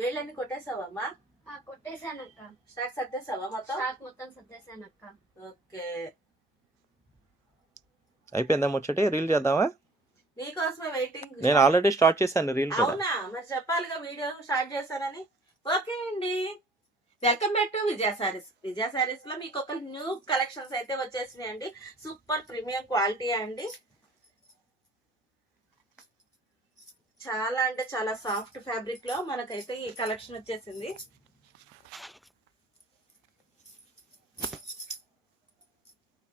వేళ్ళని కొట్టేసావమ్మా? కొట్టేశానక్క. Stock సర్దేసావా మొత్తం? Stock మొత్తం సర్దేశానక్క. Okay, అయిపోయిందా ముచ్చటి? రీల్ చేద్దామా? నీకోసమే వెయిటింగ్. నేను ఆల్రెడీ స్టార్ట్ చేశాను రీల్ కూడా. అవునా? మరి చెప్పాలిగా వీడియో స్టార్ట్ చేశానని. ఓకే అండి, వెల్కమ్ బ్యాక్ టు విజయ సారీస్. విజయ సారీస్ లో మీకు ఒక న్యూ కలెక్షన్స్ అయితే వచ్చేసినాయి అండి. సూపర్ ప్రీమియం క్వాలిటీ అండి. చాలా అంటే చాలా సాఫ్ట్ ఫ్యాబ్రిక్ లో మనకైతే ఈ కలెక్షన్ వచ్చేసింది.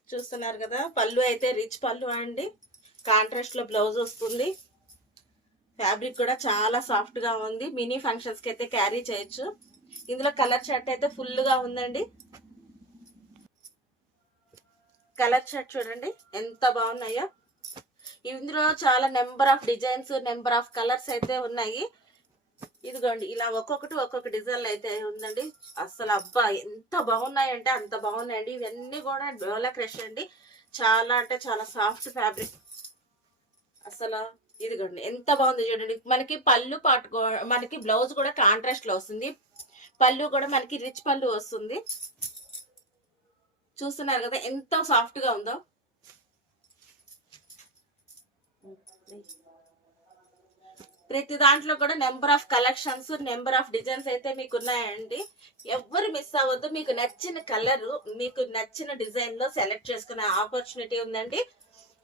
చూస్తున్నారు కదా, పళ్ళు అయితే రిచ్ పళ్ళు అండి. కాంట్రాస్ట్ లో బ్లౌజ్ వస్తుంది. ఫ్యాబ్రిక్ కూడా చాలా సాఫ్ట్ గా ఉంది. మినీ ఫంక్షన్స్ కి అయితే క్యారీ చేయొచ్చు. ఇందులో కలర్ చార్ట్ అయితే ఫుల్ గా ఉందండి. కలర్ చార్ట్ చూడండి ఎంత బాగున్నాయో. ఇందులో చాలా number of designs, number of colours అయితే ఉన్నాయి. ఇదిగోండి, ఇలా ఒక్కొక్క డిజైన్ అయితే ఉందండి. అసలు అబ్బా ఎంత బాగున్నాయంటే అంత బాగున్నాయండి. ఇవన్నీ కూడా డోలా క్రష్ అండి. చాలా అంటే చాలా సాఫ్ట్ ఫ్యాబ్రిక్. అసలు ఇదిగోండి ఎంత బాగుంది చూడండి. మనకి పళ్ళు పాటు, మనకి బ్లౌజ్ కూడా కాంట్రాస్ట్ లో వస్తుంది. పళ్ళు కూడా మనకి రిచ్ పళ్ళు వస్తుంది. చూస్తున్నారు కదా ఎంత సాఫ్ట్ గా ఉందో. ప్రతి దాంట్లో కూడా number of collections, number of designs అయితే మీకు ఉన్నాయండి. ఎవరు మిస్ అవ్వద్దు. మీకు నచ్చిన కలర్, మీకు నచ్చిన డిజైన్ లో సెలెక్ట్ చేసుకునే ఆపర్చునిటీ ఉందండి.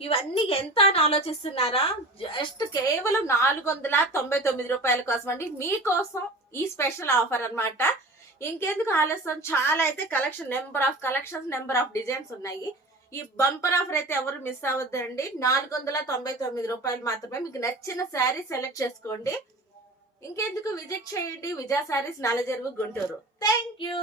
ఇవన్నీ ఎంత అని ఆలోచిస్తున్నారా? జస్ట్ కేవలం 499 రూపాయల కోసం అండి. మీకోసం ఈ స్పెషల్ ఆఫర్ అన్నమాట. ఇంకెందుకు ఆలస్యం, చాలా అయితే collection, number of collections, number of designs ఉన్నాయి. ఈ బంపర్ ఆఫర్ అయితే ఎవరు మిస్ అవ్వద్దండి. 499 రూపాయలు మాత్రమే. మీకు నచ్చిన శారీ సెలెక్ట్ చేసుకోండి. ఇంకెందుకు, విజిట్ చేయండి Vijaya sarees, Nallajeruvu, Guntur. Thank you.